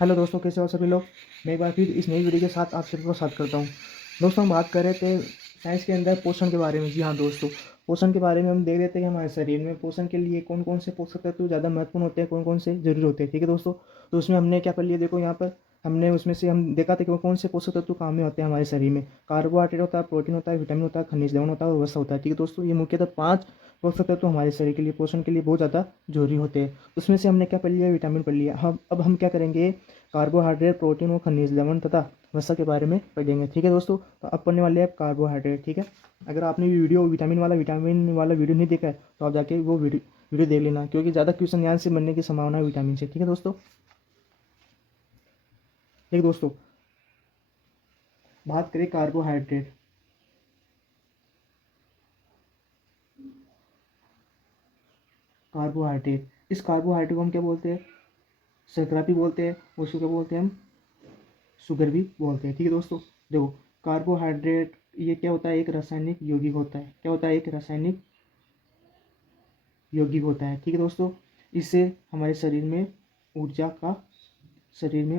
Hello दोस्तों, कैसे हो सभी लोग। मैं एक बार फिर इस नई वीडियो के साथ आप सभी को साथ करता हूँ। दोस्तों, हम बात कर रहे थे साइंस के अंदर पोषण के बारे में। जी हाँ दोस्तों, पोषण के बारे में हम देख रहे थे कि हमारे शरीर में पोषण के लिए कौन कौन से पोषक तत्व ज़्यादा महत्वपूर्ण होते हैं, कौन कौन से जरूरी होते हैं। ठीक है दोस्तों, तो उसमें हमने क्या कर लिया, देखो यहाँ पर हमने उसमें से हम देखा था कि वो कौन से पोषक तत्व काम में होते हैं हमारे शरीर में। कार्बोहाइड्रेट होता है, प्रोटीन होता है, विटामिन होता है, खनिज लवण होता है और वसा होता है। ठीक है दोस्तों, ये मुख्यतः 5 पोषक तत्व हमारे शरीर के लिए पोषण के लिए बहुत ज़्यादा जरूरी होते हैं। उसमें से हमने क्या पढ़ लिया, विटामिन पढ़ लिया। हम अब हम क्या करेंगे, कार्बोहाइड्रेट, प्रोटीन और खनिज लवण तथा वसा के बारे में पढ़ेंगे। ठीक है दोस्तों, तो अब पढ़ने वाले हैं कार्बोहाइड्रेट। ठीक है, अगर आपने विटामिन वाला वीडियो नहीं देखा है तो आप जाके वो वीडियो देख लेना, क्योंकि ज़्यादा क्वेश्चन यहाँ से बनने की संभावना है विटामिन से। ठीक है दोस्तों, ठीक दोस्तों, बात करें कार्बोहाइड्रेट। कार्बोहाइड्रेट, इस कार्बोहाइड्रेट को हम क्या बोलते हैं, शर्करा भी बोलते हैं, उसको क्या बोलते हैं हम, शुगर भी बोलते हैं। ठीक है दोस्तों, देखो कार्बोहाइड्रेट ये क्या होता है, एक रासायनिक यौगिक होता है। क्या होता है, एक रासायनिक यौगिक होता है। ठीक है दोस्तों, इससे हमारे शरीर में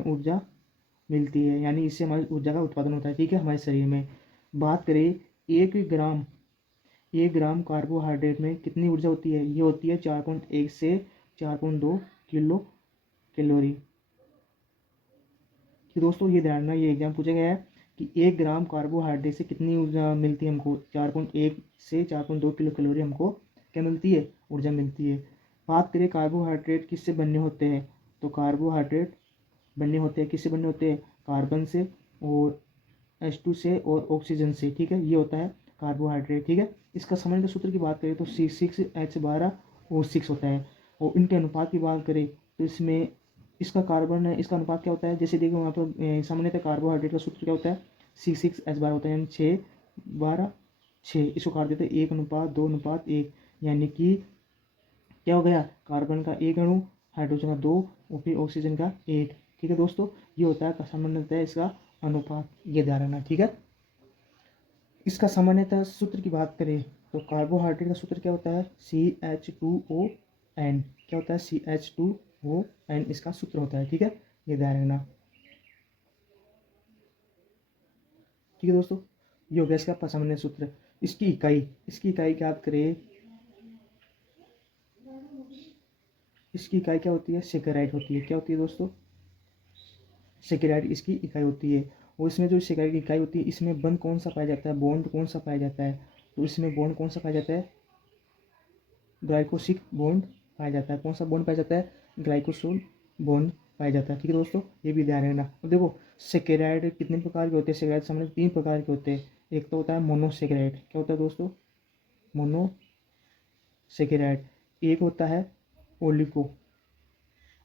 ऊर्जा मिलती है, यानी इससे हमारी ऊर्जा का उत्पादन होता है। ठीक है, हमारे शरीर में बात करें, एक ग्राम एक ग्राम कार्बोहाइड्रेट में कितनी ऊर्जा होती है, ये होती है 4.1 से 4.2 किलो कैलोरी। कि दोस्तों ये ध्यान रखना, ये एग्जाम पूछा गया है कि 1 ग्राम कार्बोहाइड्रेट से कितनी ऊर्जा मिलती है हमको, 4.1 से 4.2 किलो कैलोरी हमको क्या मिलती है, ऊर्जा मिलती है। बात करें कार्बोहाइड्रेट किससे बनने होते हैं, तो कार्बोहाइड्रेट बनने होते हैं, किससे बनने होते हैं, कार्बन से और H2 से और ऑक्सीजन से। ठीक है, ये होता है कार्बोहाइड्रेट। ठीक है, इसका सामान्य सूत्र की बात करें तो C6H12O6 होता है। और इनके अनुपात की बात करें तो इसमें इसका कार्बन है, इसका अनुपात क्या होता है, जैसे देखो वहाँ पर सामान्यतः कार्बोहाइड्रेट का सूत्र क्या होता है, C6H12 होता है, यानी 6 12 6। इसको काट देते हैं 1:2:1, यानी कि क्या हो गया, कार्बन का 1 अणु, हाइड्रोजन का 2 और फिर ऑक्सीजन का 1। ठीक है दोस्तों, ये होता है सामान्यतः इसका अनुपात, ये ध्यान रखना। ठीक है, इसका सामान्यतः सूत्र की बात करें तो कार्बोहाइड्रेट का सूत्र क्या होता है, CH2ON। क्या होता है, CH2ON इसका सूत्र होता है। ठीक है, ये ध्यान रखना। ठीक है दोस्तों, ये हो गया इसका सामान्य सूत्र। इसकी इकाई क्या बात करें, इसकी इकाई क्या होती है, सेकेराइड होती है। क्या होती है दोस्तों, सेकेराइड इसकी इकाई होती है। और इसमें जो सेकेराइड की इकाई होती है, इसमें बंध कौन सा पाया जाता है, बॉन्ड कौन सा पाया जाता है, तो इसमें बॉन्ड कौन सा पाया जाता है, ग्लाइकोसिक बॉन्ड पाया जाता है। कौन सा बॉन्ड पाया जाता है, ग्लाइकोसिल बॉन्ड पाया जाता है। ठीक है दोस्तों, ये भी ध्यान रखना। अब देखो सेकेराइड कितने प्रकार के होते हैं, सेकेराइड सामने 3 प्रकार के होते हैं। एक तो होता है मोनोसेकेराइड। क्या होता है दोस्तों, मोनोसेकेराइड। एक होता है ओलिको।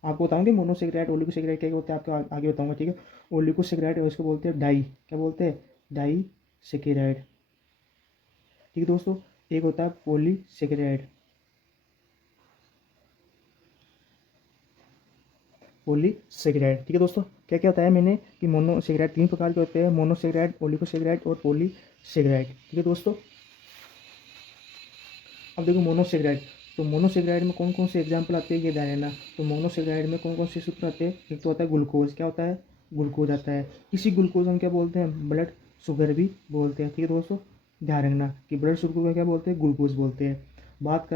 आपको बताऊंगे मोनोसेकेराइड ओलिगोसेकेराइड क्या होता है, आपको आगे बताऊंगा। ठीक है, ओलिगोसेकेराइड और इसको बोलते हैं डाई, क्या बोलते हैं, डाई सेकेराइड। ठीक है दोस्तों, एक होता है पॉलीसेकेराइड, पॉलीसेकेराइड। ठीक है दोस्तों, क्या क्या बताया मैंने कि मोनोसेकेराइड 3 प्रकार के होते हैं, मोनोसेकेराइड, ओलिगोसेकेराइड और पॉलीसेकेराइड। ठीक है दोस्तों, अब देखो मोनोसेकेराइड, तो मोनोसेकेराइड में कौन कौन से एग्जाम्पल आते हैं, ये ध्यान देना। तो मोनोसेकेराइड में कौन कौन से सूत्र आते हैं, एक तो होता है ग्लूकोज। क्या होता है, ग्लूकोज आता है। इसी ग्लूकोज हम क्या बोलते हैं, ब्लड शुगर भी बोलते हैं। ठीक है दोस्तों, ध्यान रखना कि ब्लड शुगर को क्या बोलते हैं, ग्लूकोज बोलते हैं। बात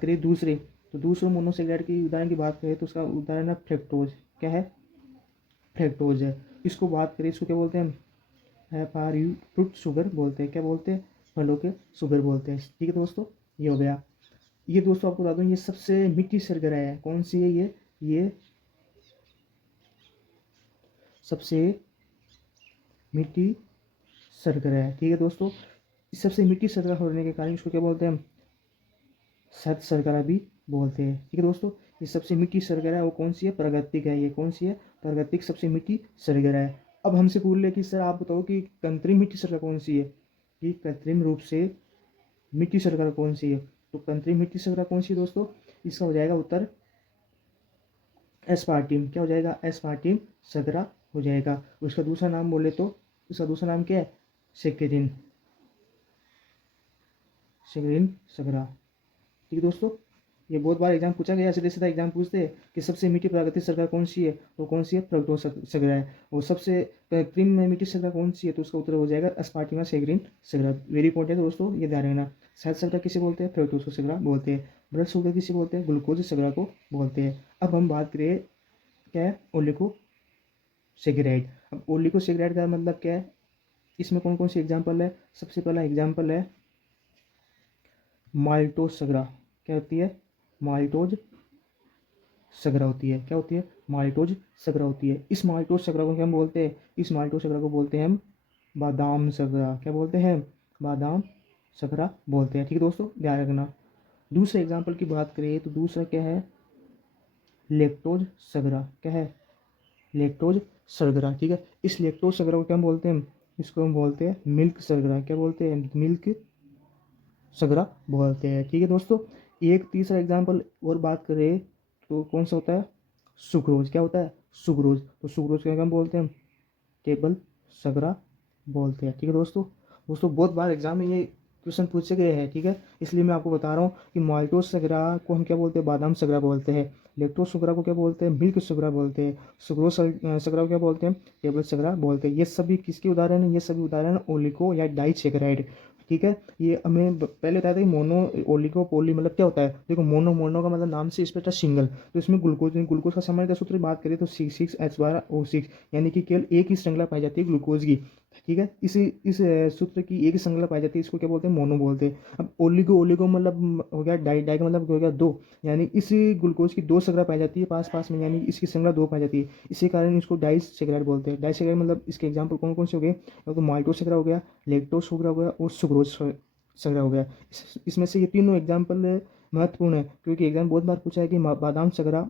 करें दूसरे, तो दूसरे मोनोसेकेराइड की उदाहरण की बात करें तो उसका उदाहरण है फ्रेक्टोज। क्या है, फ्रेक्टोज है। इसको बात करें, इसको क्या बोलते हैं, फ्रूट शुगर बोलते हैं। क्या बोलते हैं, फलों के शुगर बोलते हैं। ठीक है दोस्तों, ये हो गया। ये दोस्तों आपको बता दूं, ये सबसे मीठी शर्करा है। कौन सी है ये सबसे मीठी शर्करा है। ठीक है दोस्तों, इस सबसे मीठी शर्करा होने के कारण इसको क्या बोलते हैं, हम शहद शर्करा भी बोलते हैं। ठीक है दोस्तों, ये सबसे मीठी शर्करा है, वो कौन सी है, प्राकृतिक है। ये कौन सी है, प्राकृतिक सबसे मीठी शर्करा है। अब हमसे पूछ ले कि सर आप बताओ कि कृत्रिम मीठी शर्करा कौन सी है, कि कृत्रिम रूप से मीठी शर्करा कौन सी है। तो कृत्रिम मीठी शर्करा कौन सी है दोस्तों, इसका हो जाएगा उत्तर एस्पार्टिम। क्या हो जाएगा, एस्पार्टिम शर्करा हो जाएगा। उसका दूसरा नाम बोले तो उसका दूसरा नाम क्या है, सेक्रिन, सेक्रिन शर्करा। ठीक है दोस्तों, ये बहुत बार एग्जाम पूछा गया, सीधे सीधा एग्जाम पूछते हैं कि सबसे मीठी प्राकृतिक शर्करा कौन सी है, तो कौन सी है, फ्रक्टोज शर्करा है। और सबसे क्रीम में मीठी शर्करा कौन सी है, तो उसका उत्तर हो जाएगा अस्पार्टिमा सैकरीन शर्करा। वेरी इंपॉर्टेंट है दोस्तों, ये ध्यान रखना। शहद शर्करा किसे बोलते हैं, फ्रक्टोज को शर्करा बोलते हैं। ब्लड शुगर किसे बोलते हैं, ग्लूकोज शर्करा को बोलते हैं। अब हम बात करें क्या है, ओलिगोसैकेराइड। अब ओलिगोसैकेराइड का मतलब क्या है, इसमें कौन कौन सी एग्जाम्पल है। सबसे पहला एग्जाम्पल है माल्टोज शर्करा। क्या होती है, माल्टोज शर्करा होती है। क्या होती है, माल्टोज शर्करा होती है। इस माल्टोज शर्करा को क्या हम बोलते हैं, इस माल्टोज शर्करा को बोलते हैं हम बादाम शर्करा। क्या बोलते हैं, बादाम शर्करा बोलते हैं। ठीक है दोस्तों, ध्यान रखना। दूसरे एग्जाम्पल की बात करें तो दूसरा क्या है, लेक्टोज शर्करा। क्या है, लेक्टोज शर्करा। ठीक है, इस लेक्टोज शर्करा को क्या हम बोलते हैं, इसको हम बोलते हैं मिल्क शर्करा। क्या बोलते हैं, मिल्क शर्करा बोलते हैं। ठीक है दोस्तों, एक तीसरा एग्जाम्पल और बात करें तो कौन सा होता है, सुक्रोज। क्या होता है, सुक्रोज। तो सुक्रोज क्या हम बोलते हैं, टेबल शर्करा बोलते हैं। ठीक है दोस्तों, बहुत बार एग्जाम में ये क्वेश्चन पूछे गए हैं। ठीक है, इसलिए मैं आपको बता रहा हूँ कि माल्टोज शर्करा को हम क्या बोलते हैं, बादाम शर्करा बोलते हैं। लेक्टोज शर्करा को क्या बोलते हैं, मिल्क शर्करा बोलते हैं। सुक्रोज शर्करा को क्या बोलते हैं, टेबल शर्करा बोलते हैं। ये सभी किसके उदाहरण है, ये सभी उदाहरण ओलिगो या डाइसैकेराइड। ठीक है, ये हमें पहले बताया था कि मोनो ओलिगो पोली मतलब क्या होता है। देखो मोनो, मोनो का मतलब नाम से इस पर सिंगल, तो इसमें ग्लूकोज, ग्लूकोज का सामान्य सूत्र की बात करें तो C6H12O6, यानी कि केवल एक ही श्रृंखला पाई जाती है ग्लूकोज की। ठीक है, इस सूत्र की एक ही श्रृंखला पाई जाती है, इसको क्या बोलते हैं, मोनो बोलते हैं। अब ओलिगो, ओलिगो मतलब हो गया डाई, डाई का मतलब हो गया दो, यानी इसी ग्लूकोज की दो श्रृंखला पाई जाती है पास पास में, यानी इसकी श्रृंखला दो पाई जाती है, इसी कारण इसको डाइसैकेराइड बोलते हैं। डाइसैकेराइड मतलब इसके एग्जाम्पल कौन कौन से हो गए, तो माल्टोज शर्करा हो गया, लेक्टोज शर्करा हो गया और सुक्रोज शर्करा हो गया। इसमें से ये तीनों एग्जाम्पल महत्वपूर्ण है, क्योंकि एग्जाम बहुत बार पूछा है कि बादाम शर्करा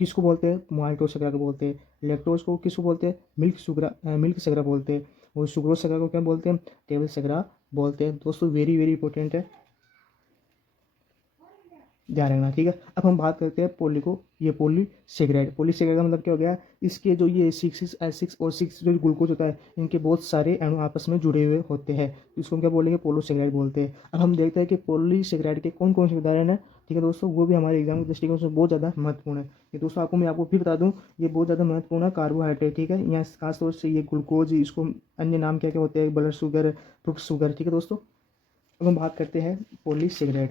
किसको बोलते हैं, माल्टोज शर्करा को बोलते हैं। लेक्टोज को किसको बोलते हैं, मिल्क शर्करा बोलते हैं। और सुक्रोज शर्करा को क्या बोलते हैं, टेबल शर्करा बोलते हैं। दोस्तों वेरी वेरी इंपॉर्टेंट है, ध्यान रखना। ठीक है, अब हम बात करते हैं ये पॉलीसेकेराइड। पॉलीसेकेराइड का मतलब क्या हो गया, इसके जो ये C6H6 और 6 जो ग्लूकोज होता है, इनके बहुत सारे अणु आपस में जुड़े हुए होते हैं, तो इसको हम क्या बोलेंगे, पॉलीसेकेराइड बोलते हैं। अब हम देखते हैं कि पॉलीसेकेराइड के कौन कौन से उदाहरण है। ठीक है दोस्तों, वो भी हमारे एग्जाम के दृष्टिकोण से बहुत ज़्यादा महत्वपूर्ण है। ये दोस्तों मैं आपको फिर बता दूँ, ये बहुत ज़्यादा महत्वपूर्ण है, कार्बोहाइड्रेट। ठीक है, यहाँ खासतौर से ये ग्लूकोज, इसको अन्य नाम क्या क्या होते हैं, ब्लड शुगर, फ्रूट शुगर। ठीक है दोस्तों, अब हम बात करते हैं पॉलीसेकेराइड।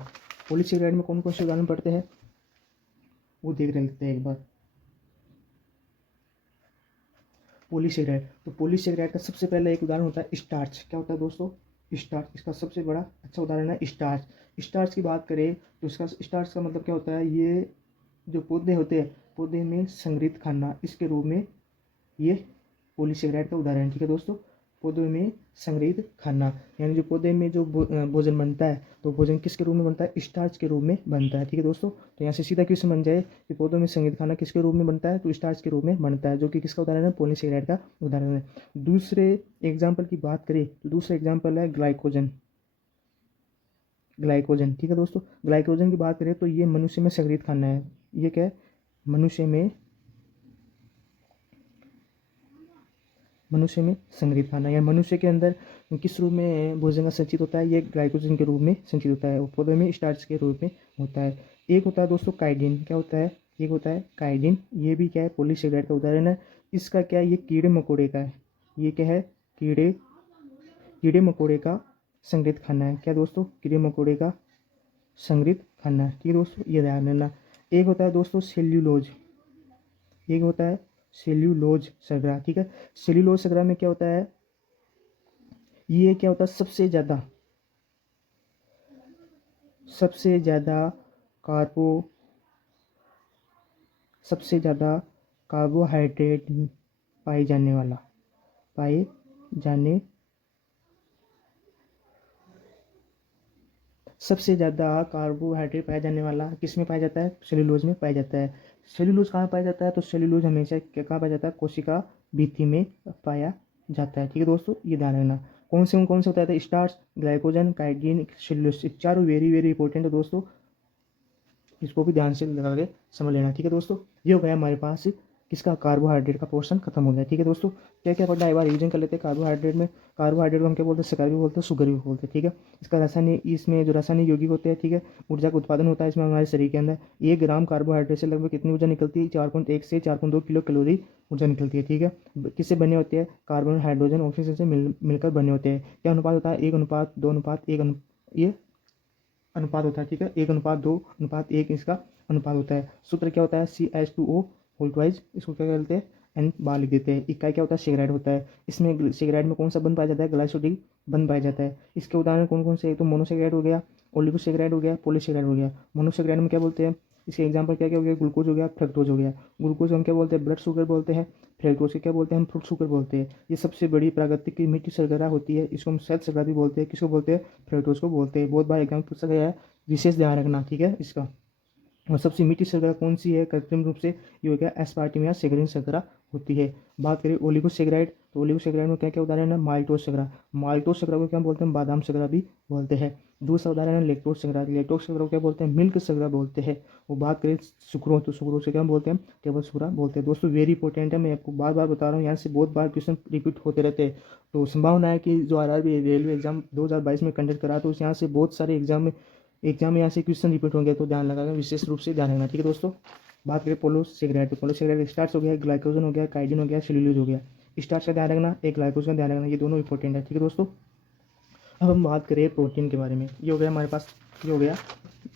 पॉलीसेकेराइड में कौन कौन से उदाहरण पढ़ते हैं वो देख लेते हैं एक बार। पॉलीसेकेराइड, तो पॉलीसेकेराइड का सबसे पहला एक उदाहरण होता है स्टार्च। क्या होता है दोस्तों, स्टार्च। इसका सबसे बड़ा अच्छा उदाहरण है स्टार्च। स्टार्च की बात करें तो इसका स्टार्च का मतलब क्या होता है, ये जो पौधे होते हैं, पौधे में संग्रहित खाना, इसके रूप में ये पॉलीसेकेराइड का उदाहरण है। ठीक है दोस्तों, पौधों में संग्रहित खाना, यानी जो पौधे में जो भोजन बनता है, तो भोजन किसके रूप में बनता है, स्टार्च के रूप में बनता है। ठीक है दोस्तों, तो यहाँ से सीधा क्वेश्चन बन जाए कि पौधों में संग्रहित खाना किसके रूप में बनता है, तो स्टार्च के रूप में बनता है, जो कि किसका उदाहरण है, पॉलीसेकेराइड का उदाहरण है। दूसरे एग्जाम्पल की बात करें तो दूसरा एग्जाम्पल है ग्लाइकोजन। ग्लाइकोजन, ठीक है दोस्तों, ग्लाइकोजन की बात करें तो ये मनुष्य में संग्रहित खाना है। ये क्या है, मनुष्य में संग्रहित खाना, या मनुष्य के अंदर किस रूप में भोजन का संचित होता है, ये ग्लाइकोजन के रूप में संचित होता है, और पौधे में स्टार्च के रूप में होता है। एक होता है दोस्तों काइडिन। क्या होता है, एक होता है काइडिन, ये भी क्या है, पॉलीसेकेराइड का उदाहरण है। इसका क्या है, ये कीड़े मकोड़े का है। ये क्या है, कीड़े मकोड़े का संग्रहित खाना है। क्या दोस्तों, कीड़े मकोड़े का संग्रहित खाना है। ठीक है दोस्तों, ये ध्यान देना। एक होता है दोस्तों सेल्यूलोज, एक होता है सेल्यूलोज शर्करा। ठीक है, सेल्यूलोज शर्करा में क्या होता है, ये क्या होता है, सबसे ज़्यादा कार्बो सबसे ज़्यादा कार्बोहाइड्रेट पाए जाने वाला पाए जाने सबसे ज़्यादा कार्बोहाइड्रेट पाया जाने वाला किस में पाया जाता है, सेल्यूलोज में पाया जाता है। सेल्यूलोज कहाँ पाया जाता है, तो सेल्यूलोज हमेशा कहाँ पाया जाता है, कोशिका भित्ति में पाया जाता है। ठीक है दोस्तों, ये ध्यान रखना। कौन से होता है, स्टार्च, ग्लाइकोजन, काइटिन, सेल्यूलोज, चारों वेरी वेरी इंपॉर्टेंट है दोस्तों, इसको भी ध्यान से लगा के समझ लेना। ठीक है दोस्तों, ये हो गया हमारे पास किसका, कार्बोहाइड्रेट का पोर्शन खत्म हो गया। ठीक है दोस्तों, क्या क्या पढ़ना है एक बार रिवीजन कर लेते हैं। कार्बोहाइड्रेट में, कार्बोहाइड्रेट को हम क्या बोलते हैं, शक्कर भी बोलते हैं, शुगर भी बोलते हैं। ठीक है, इसका रासायनिक, इसमें जो रासायनिक यौगिक होते हैं, ठीक है, ऊर्जा का उत्पादन होता है इसमें हमारे शरीर के अंदर। 1 ग्राम कार्बोहाइड्रेट से लगभग कितनी ऊर्जा निकलती है, 4.1 से 4.2 किलो कैलोरी ऊर्जा निकलती है। ठीक है, किससे बने होते हैं, कार्बन हाइड्रोजन ऑक्सीजन से मिलकर बने होते हैं। क्या अनुपात होता है, 1:2:1 ये अनुपात होता है। ठीक है, 1:2:1 इसका अनुपात होता है। सूत्र क्या होता है, CH2O होल ट्वाइज, इसको क्या कहते हैं, एन बार लिख देते हैं। इकाई क्या होता है, सेग्राइड होता है। इसमें सेग्राइड में कौन सा बंध पाया जाता है, ग्लाइकोलिक बंध पाया जाता है। इसके उदाहरण कौन कौन से, एक तो मोनोसेग्राइड हो गया, ओलिगोसेग्राइड हो गया, पॉलीसेग्राइड हो गया। मोनोसेग्राइड में क्या बोलते हैं, इसके एग्जाम्पल क्या क्या हो गया, ग्लूकोज हो गया, फ्रक्टोज हो गया। ग्लूकोज हम क्या बोलते हैं, ब्लड शुगर बोलते हैं। फ्रक्टोज के क्या बोलते हैं, हम फ्रूट शुगर बोलते हैं। ये सबसे बड़ी प्राकृतिक की मीठी शर्करा होती है, इसको हम शहद शर्करा भी बोलते हैं। किसको बोलते हैं, फ्रक्टोज को बोलते हैं। बहुत बार एग्जाम पूछा गया है, विशेष ध्यान रखना। ठीक है इसका। और सबसे मीठी शर्करा कौन सी है, कृत्रिम रूप से ये हो गया एस्पार्टिम या सेक्रिन शर्करा होती है। बात करें ओलिगोसेग्राइड, तो ओलिगोसेग्राइड में क्या क्या उदाहरण है, माल्टोस शर्करा। माल्टोस शर्करा को क्या बोलते हैं, बादाम शर्करा भी बोलते हैं। दूसरा उदाहरण है लेक्टोस शर्करा। लेक्टोस शर्करा को क्या बोलते हैं, मिल्क शर्करा बोलते हैं। वो बात करें सुक्रोज, तो सुक्रोज से क्या बोलते हैं, टेबल शर्करा बोलते हैं। दोस्तों वेरी इंपॉर्टेंट है, मैं आपको बार बार बता रहा हूँ, यहाँ से बहुत बार क्वेश्चन रिपीट होते रहते हैं। तो संभावना है कि जो RRB रेलवे एग्जाम 2022 में कंडक्ट करा, तो यहाँ से बहुत सारे एग्जाम में यहाँ से क्वेश्चन रिपीट होंगे, तो ध्यान लगाकर विशेष रूप से ध्यान रखना। ठीक है दोस्तों, बात करें पोलोसेग्राइड, तो पोलोसेग्राइड स्टार्च हो गया, ग्लाइकोजन हो गया, काइडिन हो गया, सेल्यूलोज हो गया। स्टार्च का ध्यान रखना, एक ग्लाइकोजन का ध्यान रखना, ये दोनों इंपॉर्टेंट है। ठीक है दोस्तों, अब हम बात करें प्रोटीन के बारे में। ये हो गया हमारे पास, ये हो गया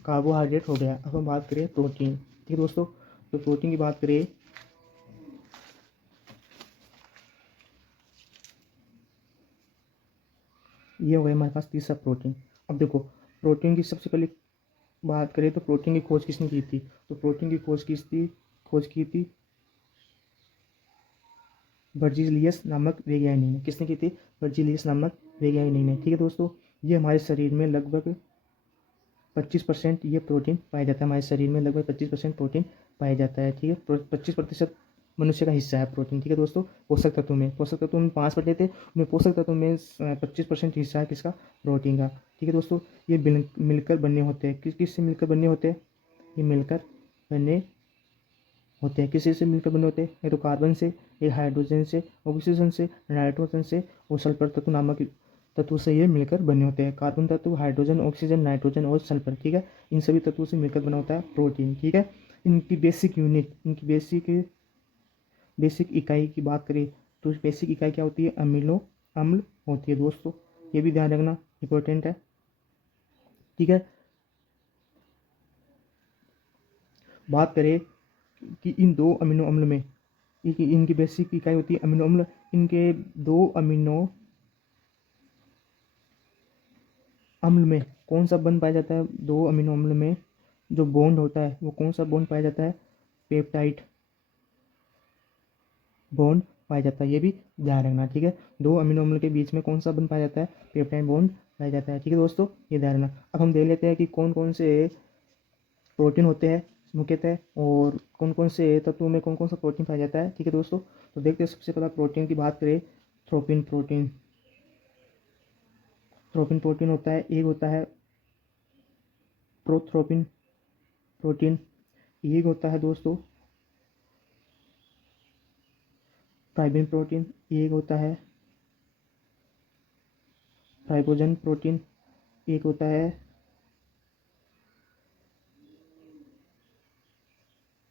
कार्बोहाइड्रेट हो गया। अब हम बात करें प्रोटीन। ठीक है दोस्तों, तो प्रोटीन की बात करें, ये हो गया हमारे पास तीसरा प्रोटीन। अब देखो, प्रोटीन की सबसे पहले बात करें तो प्रोटीन की खोज किसने की थी, तो प्रोटीन की खोज की थी वर्जिलियस नामक वैज्ञानिक ने। किसने की थी, वर्जिलियस नामक वैज्ञानिक ने। ठीक है दोस्तों, ये हमारे शरीर में लगभग 25% ये प्रोटीन पाया जाता है। हमारे शरीर में लगभग 25% प्रोटीन पाया जाता है। ठीक है, 25% मनुष्य का हिस्सा है प्रोटीन। ठीक है दोस्तों, पोषक तत्व में 5 पढ़े थे, उनमें पोषक तत्व में 25% हिस्सा है किसका, प्रोटीन का। ठीक है दोस्तों, ये मिलकर बने होते हैं। किस किस से मिलकर बने होते हैं, ये मिलकर बने होते हैं। किसी से मिलकर बने होते हैं, एक तो कार्बन से, एक हाइड्रोजन से, ऑक्सीजन से, नाइट्रोजन से और सल्फर तत्व नामक तत्व से ये मिलकर बने होते हैं। कार्बन तत्व, हाइड्रोजन, ऑक्सीजन, नाइट्रोजन और सल्फर। ठीक है, इन सभी तत्वों से मिलकर बना होता है प्रोटीन। ठीक है, इनकी बेसिक यूनिट, इनकी बेसिक इकाई की बात करें तो बेसिक इकाई क्या होती है, अमीनो अम्ल होती है। दोस्तों ये भी ध्यान रखना, इंपॉर्टेंट है। ठीक है, बात करें कि इन दो अमीनो अम्ल में, इनकी बेसिक इकाई होती है अमीनो अम्ल। इनके दो अमीनो अम्ल में कौन सा बंध पाया जाता है, दो अमीनो अम्ल में जो बॉन्ड होता है वो कौन सा बॉन्ड पाया जाता है, पेप्टाइड बॉन्ड पाया जाता है। ये भी ध्यान रखना। ठीक है, दो अमीनो अम्ल के बीच में कौन सा बंध पाया जाता है, पेप्टाइड बॉन्ड पाया जाता है। ठीक है दोस्तों, ये ध्यान रखना। अब हम देख लेते हैं कि कौन कौन से प्रोटीन होते हैं मुख्यतः, और कौन कौन से तत्वों में कौन कौन सा प्रोटीन पाया जाता है। ठीक है दोस्तों, तो देखते हैं। सबसे पहला प्रोटीन की बात करें, थ्रोपिन प्रोटीन। थ्रोपिन प्रोटीन होता है, एक होता है प्रोथ्रोपिन प्रोटीन, एक होता है दोस्तों फाइब्रिन प्रोटीन, एक होता है फाइब्रोजन प्रोटीन, एक होता है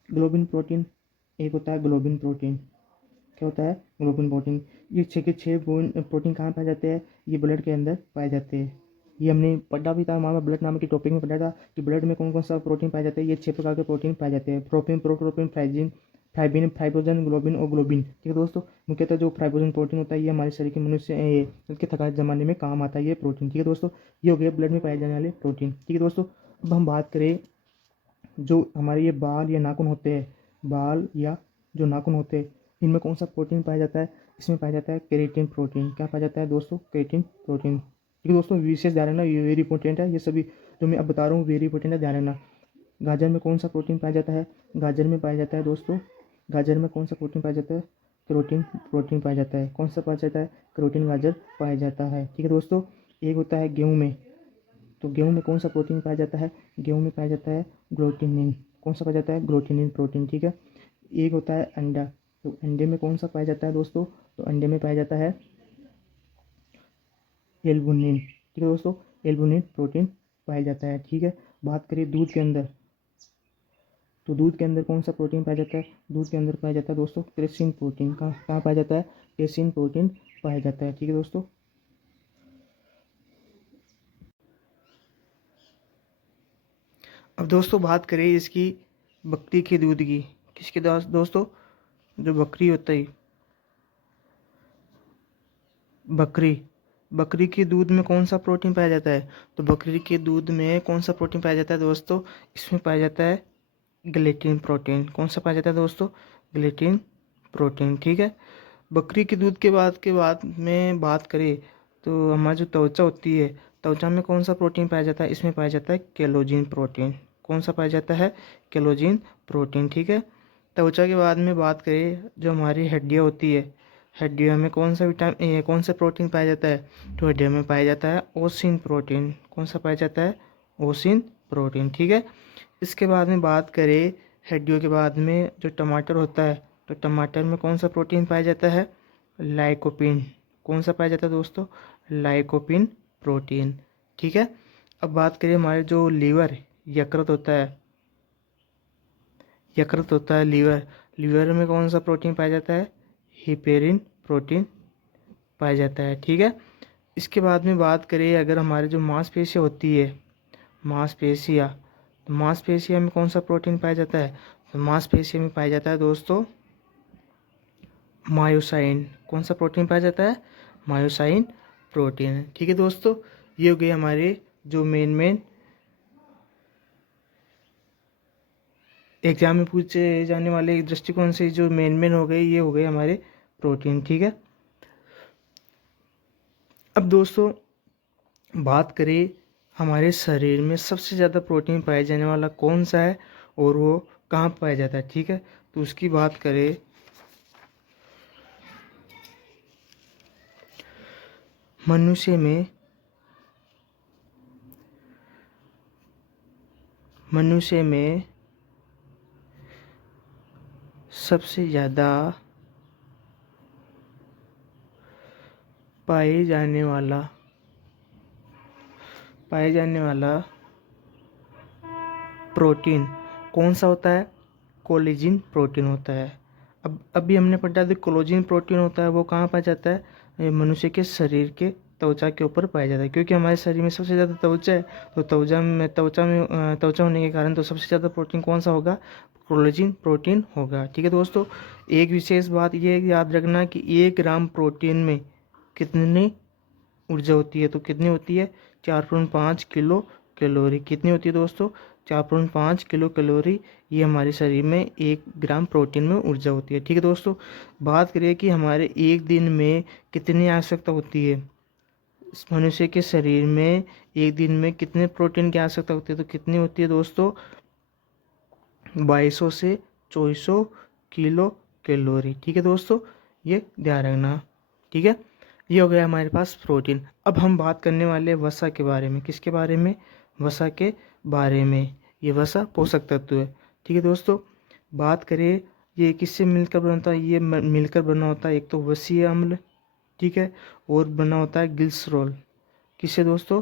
ग्लोबिन प्रोटीन, एक होता है ग्लोबिन प्रोटीन। क्या होता है, ग्लोबिन प्रोटीन। ये 6 के 6 प्रोटीन कहाँ पाए जाते हैं, ये ब्लड के अंदर पाए जाते हैं। ये हमने पढ़ा भी था, हमारा ब्लड नामक के टॉपिक में पढ़ा था कि ब्लड में कौन कौन सा प्रोटीन पाए जाते हैं। ये 6 प्रकार के प्रोटीन पाए जाते हैं, प्रोटीन, प्रोटोप्रोटीन, फाइबिन, फाइब्रोजन, ग्लोबिन और ग्लोबिन। ठीक है दोस्तों, मुख्यतः जो फाइब्रोजन प्रोटीन होता है ये हमारे शरीर के मनुष्य के थकान जमाने में काम आता है ये प्रोटीन। ठीक है दोस्तों, ये हो गया ब्लड में पाए जाने वाले प्रोटीन। ठीक है दोस्तों, अब हम बात करें जो हमारे ये बाल या नाखून होते हैं, बाल या जो नाखून होते हैं, इनमें कौन सा प्रोटीन पाया जाता है, इसमें पाया जाता है केराटिन प्रोटीन। क्या पाया जाता है दोस्तों, केराटिन प्रोटीन। ठीक है दोस्तों, विशेष ध्यान रखना, ये वेरी इंपॉर्टेंट है। ये सभी जो मैं अब बता रहा हूँ वेरी इंपॉर्टेंट है, ध्यान रखना। गाजर में कौन सा प्रोटीन पाया जाता है, गाजर में पाया जाता है दोस्तों, गाजर में कौन सा प्रोटीन पाया जाता है, प्रोटीन प्रोटीन पाया जाता है। कौन सा पाया जाता है, प्रोटीन गाजर पाया जाता है। ठीक है दोस्तों, एक होता है गेहूँ में, तो गेहूं में कौन सा प्रोटीन पाया जाता है, गेहूं में पाया जाता है ग्लूटिनिन। कौन सा पाया जाता है, ग्लूटिनिन प्रोटीन। ठीक है, एक होता है अंडा, तो अंडे में कौन सा पाया जाता है दोस्तों, तो अंडे में पाया जाता है एल्बुमिन, ठीक है दोस्तों, एल्बुमिन प्रोटीन पाया जाता है, ठीक है। बात करें दूध के अंदर, तो दूध के अंदर कौन सा प्रोटीन पाया जाता है, दूध के अंदर पाया जाता है दोस्तों क्रेसिन प्रोटीन, कहाँ पाया जाता है, क्रेसिन प्रोटीन पाया जाता है, ठीक है दोस्तों। अब दोस्तों बात करें इसकी बकरी के दूध की, किसके दोस्तों, जो बकरी होता है, बकरी, बकरी के दूध में कौन सा प्रोटीन पाया जाता है, तो बकरी के दूध में कौन सा प्रोटीन पाया जाता है दोस्तों, इसमें पाया जाता है ग्लेटिन प्रोटीन, कौन सा पाया जाता है दोस्तों, ग्लेटिन प्रोटीन, ठीक है। बकरी के दूध के बाद में बात करें तो हमारी जो त्वचा होती है, त्वचा में कौन सा प्रोटीन पाया जाता है, इसमें पाया जाता है केलोजिन प्रोटीन, कौन सा पाया जाता है, केलोजिन प्रोटीन, ठीक है। त्वचा के बाद में बात करें जो हमारी हड्डियाँ होती है, हड्डियों में कौन सा विटामिन कौन सा प्रोटीन पाया जाता है, तो हड्डियों में पाया जाता है ओसिन प्रोटीन, कौन सा पाया जाता है, ओसिन प्रोटीन, ठीक है। इसके बाद में बात करें हड्डियों के बाद में जो टमाटर होता है, तो टमाटर में कौन सा प्रोटीन पाया जाता है, लाइकोपिन, कौन सा पाया जाता है दोस्तों, लाइकोपिन प्रोटीन, ठीक है। अब बात करें हमारे जो लीवर, यकृत होता है, यकृत होता है लीवर, लीवर में कौन सा प्रोटीन पाया जाता है, हिपेरिन प्रोटीन पाया जाता है, ठीक है। इसके बाद में बात करें अगर हमारे जो मांसपेशियाँ होती है, मांसपेशियाँ, तो मांसपेशिया में कौन सा प्रोटीन पाया जाता है, तो मांसपेशिया में पाया जाता है दोस्तों मायोसाइन, कौन सा प्रोटीन पाया जाता है, मायोसाइन प्रोटीन, ठीक है दोस्तों। ये हो गए हमारे जो मेन एग्जाम में पूछे जाने वाले दृष्टिकोण से जो मेन हो गए, ये हो गए हमारे प्रोटीन, ठीक है। अब दोस्तों बात करें हमारे शरीर में सबसे ज़्यादा प्रोटीन पाया जाने वाला कौन सा है और वो कहाँ पाया जाता है, ठीक है। तो उसकी बात करें, मनुष्य में सबसे ज़्यादा पाए जाने वाला प्रोटीन कौन सा होता है, कोलेजिन प्रोटीन होता है। अब अभी हमने पढ़ा था कोलेजिन प्रोटीन होता है, वो कहाँ पाया जाता है, मनुष्य के शरीर के त्वचा के ऊपर पाया जाता है, क्योंकि हमारे शरीर में सबसे ज़्यादा त्वचा है, तो त्वचा होने के कारण तो सबसे ज़्यादा प्रोटीन कौन सा होगा, कोलेजिन प्रोटीन होगा, ठीक है दोस्तों। एक विशेष बात ये याद रखना कि 1 ग्राम प्रोटीन में कितनी ऊर्जा होती है, तो कितनी होती है, 4.5 किलो कैलोरी, कितनी होती है दोस्तों, 4.5 किलो कैलोरी, ये हमारे शरीर में 1 ग्राम प्रोटीन में ऊर्जा होती है, ठीक है दोस्तों। बात करिए कि हमारे एक दिन में कितनी आवश्यकता होती है, इस मनुष्य के शरीर में एक दिन में कितने प्रोटीन की आवश्यकता होती है, तो कितनी होती है दोस्तों, 2200 से 2400 किलो कैलोरी, ठीक है दोस्तों, ये ध्यान रखना, ठीक है। ये हो गया हमारे पास प्रोटीन। अब हम बात करने वाले हैं वसा के बारे में, किसके बारे में, वसा के बारे में। ये वसा पोषक तत्व है, ठीक है दोस्तों। बात करें ये किससे मिलकर बना होता है, ये मिलकर बना होता है, एक तो वसीय अम्ल, ठीक है, और बना होता है ग्लिसरॉल, किससे दोस्तों,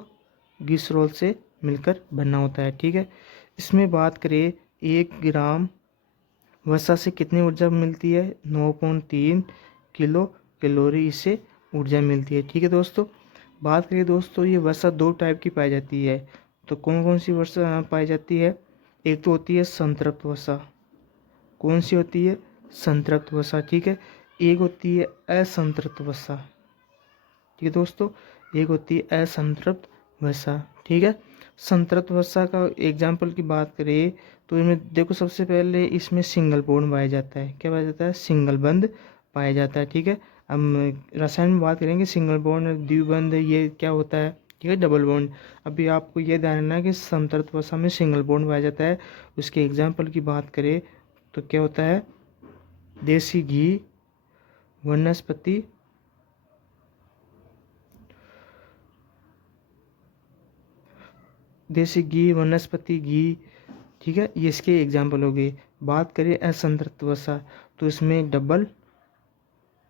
ग्लिसरॉल से मिलकर बना होता है, ठीक है। इसमें बात करें 1 ग्राम वसा से कितनी ऊर्जा मिलती है, 9.3 किलो कैलोरी इससे ऊर्जा मिलती है, ठीक है दोस्तों। बात करें दोस्तों ये वसा 2 टाइप की पाई जाती है, तो कौन कौन सी वसा पाई जाती है, एक तो होती है संतृप्त वसा, कौन सी होती है, संतृप्त वसा, ठीक है। एक होती है असंतृप्त वसा, ठीक है दोस्तों, एक होती है असंतृप्त वसा, ठीक है। संतृप्त वसा का एग्जाम्पल की बात करें तो इनमें देखो सबसे पहले इसमें सिंगल बॉन्ड पाया जाता है, क्या पाया जाता है, सिंगल बंध पाया जाता है, ठीक है। अब रसायन में बात करेंगे सिंगल बॉन्ड द्विबंध ये क्या होता है, ठीक है, डबल बॉन्ड। अभी आपको ये ध्यान रखना है कि संतृप्त वसा में सिंगल बॉन्ड पाया जाता है। उसके एग्जाम्पल की बात करें तो क्या होता है, देसी घी, वनस्पति घी, वनस्पति घी, ठीक है, ये इसके एग्जाम्पल हो गए। बात करें असंतृप्त वसा, तो इसमें डबल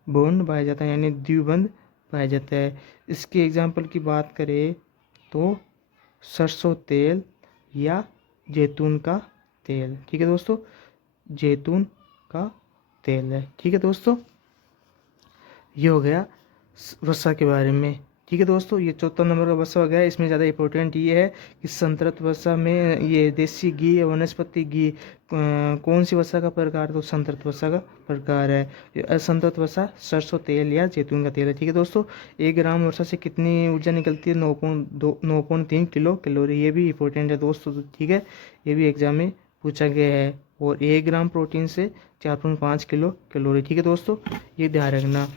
बॉन्ड पाया जाता है, यानी द्विबंध पाया जाता है। इसके एग्जाम्पल की बात करें तो सरसों तेल या जैतून का तेल। ठीक है दोस्तों, जैतून का तेल है। ठीक है दोस्तों, ये हो गया वसा के बारे में। ठीक है दोस्तों, ये 14 नंबर का वसा हो गया। इसमें ज़्यादा इंपॉर्टेंट ये है कि संतृप्त वसा में ये देसी घी या वनस्पति घी कौन सी वसा का प्रकार, तो संतृप्त वसा का प्रकार है। असंतृप्त वसा सरसों तेल या जैतून का तेल है। ठीक है दोस्तों, 1 ग्राम वसा से कितनी ऊर्जा निकलती है, 9.3 किलो कैलोरी। ये भी इंपॉर्टेंट है दोस्तों। ठीक है, ये भी एग्जाम में पूछा गया है। और 1 ग्राम प्रोटीन से 4.5 किलो कैलोरी। ठीक है दोस्तों, ये ध्यान रखना।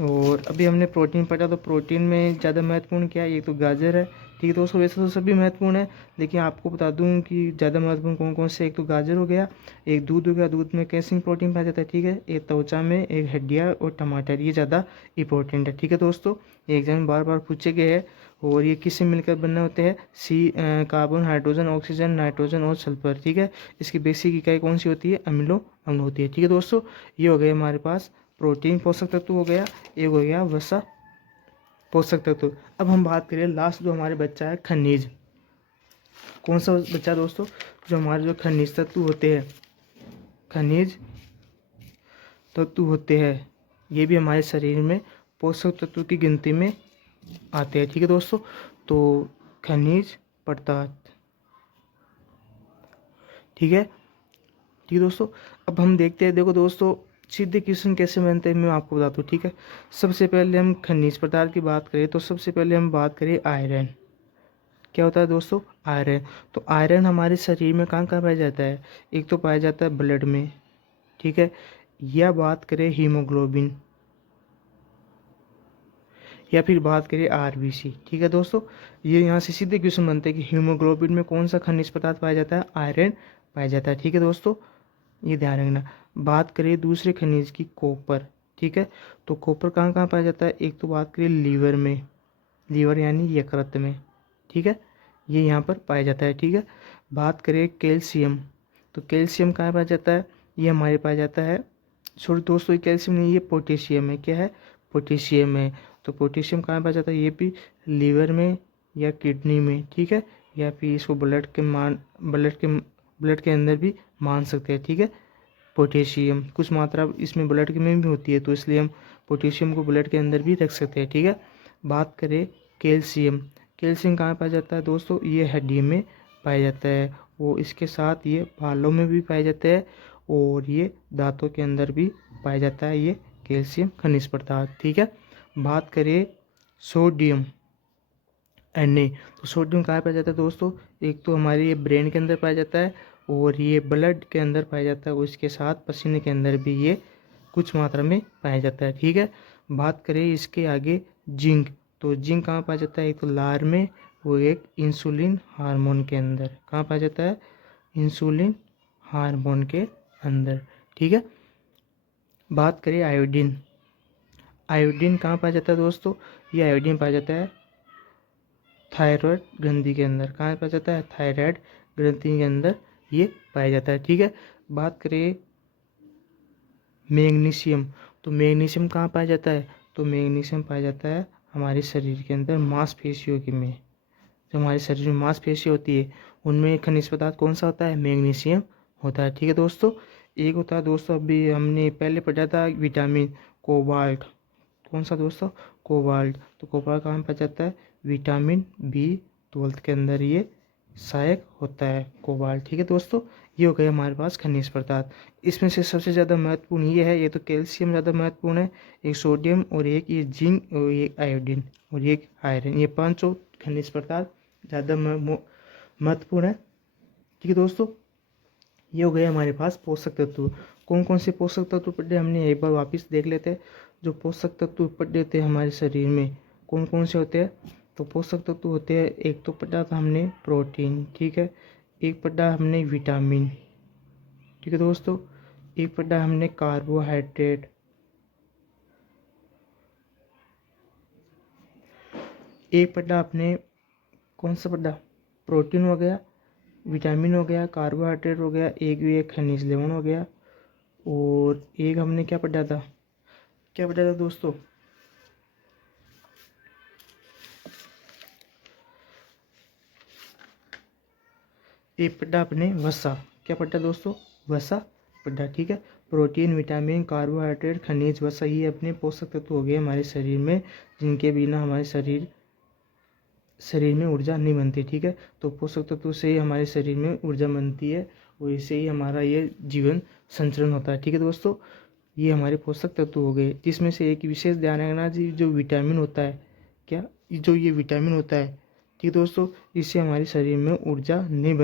और अभी हमने प्रोटीन पढ़ा, तो प्रोटीन में ज़्यादा महत्वपूर्ण क्या है, एक तो गाजर है। ठीक है दोस्तों, वैसे तो सभी महत्वपूर्ण है, लेकिन आपको बता दूं कि ज़्यादा महत्वपूर्ण कौन कौन से। एक तो गाजर हो गया, एक दूध हो गया, दूध में कैल्शियम प्रोटीन पाया जाता है। ठीक है, एक त्वचा में, एक हड्डियाँ और टमाटर, ये ज़्यादा इंपॉर्टेंट है। ठीक है दोस्तों, ये एग्जाम में बार बार पूछे गए हैं। और ये किससे मिलकर बनने होते हैं, कार्बन, हाइड्रोजन, ऑक्सीजन, नाइट्रोजन और सल्फर। ठीक है, इसकी बेसिक इकाई कौन सी होती है, अम्ल होती है। ठीक है दोस्तों, ये हो गए हमारे पास प्रोटीन पोषक तत्व हो गया, एक हो गया वसा पोषक तत्व। अब हम बात करें लास्ट जो हमारे बच्चा है खनिज। कौन सा बच्चा दोस्तों, जो हमारे जो खनिज तत्व होते हैं, खनिज तत्व होते हैं, ये भी हमारे शरीर में पोषक तत्व की गिनती में आते हैं। ठीक है दोस्तों, तो खनिज पदार्थ। ठीक है, ठीक है दोस्तों, अब हम देखते हैं। देखो दोस्तों, सीधे क्वेश्चन कैसे बनते हैं मैं आपको बताता हूँ। ठीक है, सबसे पहले हम खनिज पदार्थ की बात करें, तो सबसे पहले हम बात करें आयरन। क्या होता है दोस्तों, आयरन। तो आयरन हमारे शरीर में कहाँ कहाँ पाया जाता है, एक तो पाया जाता है ब्लड में। ठीक है, या बात करें हीमोग्लोबिन, या फिर बात करें आरबीसी। ठीक है दोस्तों, ये यहाँ से सीधे क्वेश्चन बनते हैं कि हीमोग्लोबिन में कौन सा खनिज पदार्थ पाया जाता है, आयरन पाया जाता है। ठीक है दोस्तों, ये ध्यान रखना। बात करें दूसरे खनिज की, कॉपर। ठीक है, तो कॉपर कहाँ कहाँ पाया जाता है, एक तो बात करें लीवर में, लीवर यानी यकृत में। ठीक है, ये यहाँ पर पाया जाता है। ठीक है, बात करें कैल्शियम, तो कैल्शियम कहाँ पाया जाता है, ये हमारे पाया जाता है, सॉरी दोस्तों, ये कैल्शियम नहीं, ये पोटेशियम है। क्या है, पोटेशियम है। तो पोटेशियम कहाँ पाया जाता है, ये भी लीवर में या किडनी में। ठीक है, या फिर इसको ब्लड के अंदर भी मान सकते हैं। ठीक है, पोटेशियम कुछ मात्रा इसमें ब्लड के में भी होती है, तो इसलिए हम पोटेशियम को ब्लड के अंदर भी रख सकते हैं। ठीक है, बात करें कैल्शियम, कैल्शियम कहाँ पाया जाता है दोस्तों, ये हड्डी में पाया जाता है। वो इसके साथ ये बालों में भी पाया जाता है, और ये दांतों के अंदर भी पाया जाता है, ये कैल्शियम खनिज पदार्थ। ठीक है, बात करें सोडियम, Na, तो सोडियम कहाँ पाया जाता है दोस्तों, एक तो हमारे ये ब्रेन के अंदर पाया जाता है, और ये ब्लड के अंदर पाया जाता है, उसके साथ पसीने के अंदर भी ये कुछ मात्रा में पाया जाता है। ठीक है, बात करें इसके आगे जिंक, तो जिंक कहाँ पाया जाता है, एक तो लार में, वो एक इंसुलिन हार्मोन के अंदर। कहाँ पाया जाता है, इंसुलिन हार्मोन के अंदर। ठीक है, बात करें आयोडीन, आयोडीन कहाँ पाया जाता है दोस्तों, ये आयोडीन पाया जाता है थायराइड ग्रंथि के अंदर। कहाँ पाया जाता है, थायराइड ग्रंथि के अंदर ये पाया जाता है। ठीक है, बात करें मैग्नीशियम, तो मैग्नीशियम कहाँ पाया जाता है, तो मैग्नीशियम पाया जाता है हमारे शरीर के अंदर मांसपेशियों के में। जो हमारे शरीर में मांसपेशी होती है, उनमें खनिज पदार्थ कौन सा होता है, मैग्नीशियम होता है। ठीक है दोस्तों, एक होता है दोस्तों, अभी हमने पहले पढ़ा था विटामिन, कोबाल्ट। कौन सा दोस्तों, कोबाल्ट। तो कोबाल्ट कहाँ पाया जाता है, विटामिन B12 के अंदर ये सहायक होता है, कोबाल्ट। ठीक है दोस्तों, ये हो गया हमारे पास खनिज पदार्थ। इसमें से सबसे ज़्यादा महत्वपूर्ण ये है, ये तो कैल्शियम ज़्यादा महत्वपूर्ण है, एक सोडियम, और एक ये जिंक, और एक आयोडीन, और एक आयरन। ये पांचों खनिज पदार्थ ज़्यादा महत्वपूर्ण है। ठीक है दोस्तों, ये हो गए हमारे पास पोषक तत्व। कौन कौन से पोषक तत्व पढ़े हमने एक बार वापस देख लेते हैं। जो पोषक तत्व पढ़े थे हमारे शरीर में कौन कौन से होते हैं, तो पोषक तत्व होते हैं, एक तो पढ़ा था हमने प्रोटीन। ठीक है, एक पढ़ा हमने विटामिन। ठीक है दोस्तों, एक पढ़ा हमने कार्बोहाइड्रेट, एक पढ़ा आपने कौन सा पढ़ा, प्रोटीन हो गया, विटामिन हो गया, कार्बोहाइड्रेट हो गया, एक भी एक खनिज लवण हो गया, और एक हमने क्या पढ़ा था, दोस्तों, एक पढ़ा अपने वसा, क्या पढ़ा दोस्तों, वसा पढ़ा, ठीक है। प्रोटीन, विटामिन, कार्बोहाइड्रेट, खनिज, वसा, ये अपने पोषक तत्व हो गए हमारे शरीर में, जिनके बिना हमारे शरीर में ऊर्जा नहीं बनती, ठीक है। तो पोषक तत्व से ही हमारे शरीर में ऊर्जा बनती है, और इससे ही हमारा ये जीवन संचरण होता है, ठीक है दोस्तों। ये हमारे पोषक तत्व हो गए, जिसमें से एक विशेष ध्यान रखना जी, जो विटामिन होता है, क्या, जो ये विटामिन होता है, ठीक है दोस्तों, इससे हमारे शरीर में ऊर्जा नहीं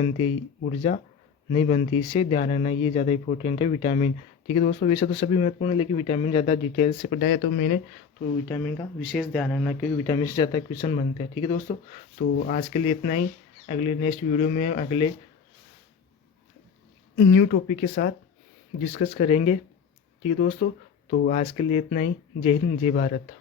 बनती, इससे ध्यान रखना, ये ज़्यादा इंपॉर्टेंट है विटामिन, ठीक है दोस्तों। वैसे तो सभी महत्वपूर्ण है, लेकिन विटामिन ज़्यादा डिटेल से पढ़ा है तो मैंने, तो विटामिन का विशेष ध्यान रखना, क्योंकि विटामिन से ज़्यादा क्वेश्चन बनते हैं, ठीक है दोस्तों। तो आज के लिए इतना ही, अगले नेक्स्ट वीडियो में अगले न्यू टॉपिक के साथ डिस्कस करेंगे, ठीक है दोस्तों। तो आज के लिए इतना ही, जय हिंद, जय भारत।